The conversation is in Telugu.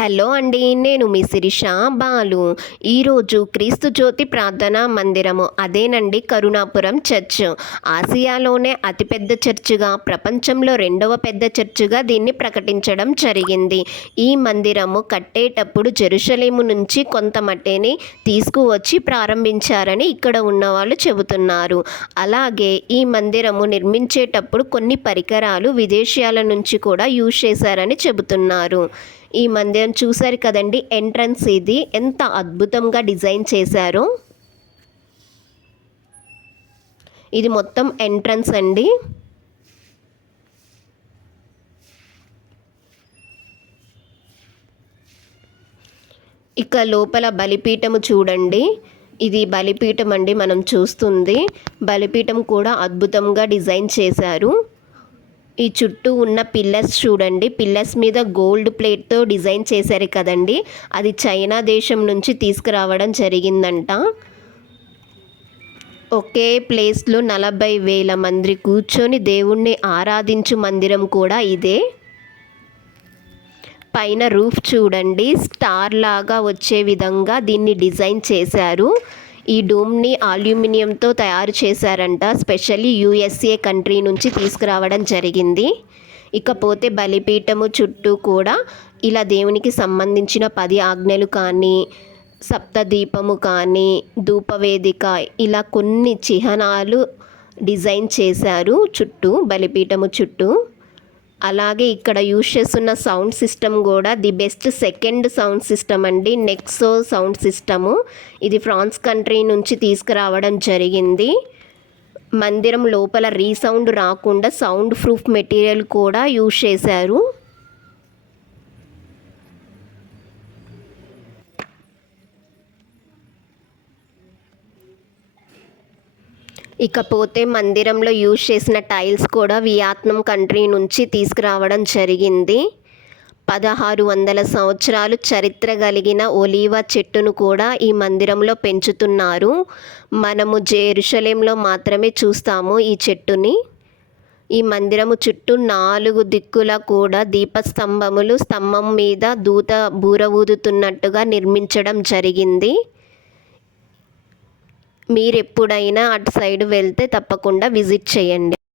హలో అండి, నేను మీ శిరీష బాలు. ఈరోజు క్రీస్తు జ్యోతి ప్రార్థనా మందిరము, అదేనండి కరుణాపురం చర్చ్. ఆసియాలోనే అతిపెద్ద చర్చిగా, ప్రపంచంలో రెండవ పెద్ద చర్చిగా దీన్ని ప్రకటించడం జరిగింది. ఈ మందిరము కట్టేటప్పుడు జెరూసలేము నుంచి కొంత మట్టిని తీసుకువచ్చి ప్రారంభించారని ఇక్కడ ఉన్నవాళ్ళు చెబుతున్నారు. అలాగే ఈ మందిరము నిర్మించేటప్పుడు కొన్ని పరికరాలు విదేశీయాల నుంచి కూడా యూజ్ చేశారని చెబుతున్నారు. ఈ మందిరం చూశారు కదండి, ఎంట్రన్స్ ఇది ఎంత అద్భుతంగా డిజైన్ చేశారో. ఇది మొత్తం ఎంట్రన్స్ అండి. ఇక లోపల బలిపీఠము చూడండి, ఇది బలిపీఠం అండి మనం చూస్తుంది. బలిపీఠం కూడా అద్భుతంగా డిజైన్ చేశారు. ఈ చుట్టూ ఉన్న పిల్లర్స్ చూడండి, పిల్లర్స్ మీద గోల్డ్ ప్లేట్తో డిజైన్ చేశారు కదండి, అది చైనా దేశం నుంచి తీసుకురావడం జరిగిందంట. ఒకే ప్లేస్లో 40,000 మంది కూర్చొని దేవుణ్ణి ఆరాధించు మందిరం కూడా ఇదే. పైన రూఫ్ చూడండి, స్టార్ లాగా వచ్చే విధంగా దీన్ని డిజైన్ చేశారు. ఈ డోమ్ని అల్యూమినియంతో తయారు చేశారంట, స్పెషల్లీ యుఎస్ఏ కంట్రీ నుంచి తీసుకురావడం జరిగింది. ఇకపోతే బలిపీఠము చుట్టూ కూడా ఇలా దేవునికి సంబంధించిన 10 ఆజ్ఞలు కానీ, సప్తదీపము కానీ, ధూపవేదిక, ఇలా కొన్ని చిహ్నాలు డిజైన్ చేశారు చుట్టూ, బలిపీఠము చుట్టూ. అలాగే ఇక్కడ యూజ్ చేస్తున్న సౌండ్ సిస్టమ్ కూడా the best second sound system అండి, నెక్సో సౌండ్ సిస్టము. ఇది ఫ్రాన్స్ కంట్రీ నుంచి తీసుకురావడం జరిగింది. మందిరం లోపల రీసౌండ్ రాకుండా సౌండ్ ప్రూఫ్ మెటీరియల్ కూడా యూజ్ చేశారు. ఇకపోతే మందిరంలో యూజ్ చేసిన టైల్స్ కూడా వియత్నాం కంట్రీ నుంచి తీసుకురావడం జరిగింది. 1600 సంవత్సరాలు చరిత్ర కలిగిన ఒలీవ చెట్టును కూడా ఈ మందిరంలో పెంచుతున్నారు. మనము జెరూసలేంలో మాత్రమే చూస్తాము ఈ చెట్టుని. ఈ మందిరము చుట్టూ 4 దిక్కుల కూడా దీపస్తంభములు, స్తంభం మీద దూత బూర ఊదుతున్నట్టుగా నిర్మించడం జరిగింది. మీరు ఎప్పుడైనా అటు సైడ్ వెళ్తే తప్పకుండా విజిట్ చేయండి.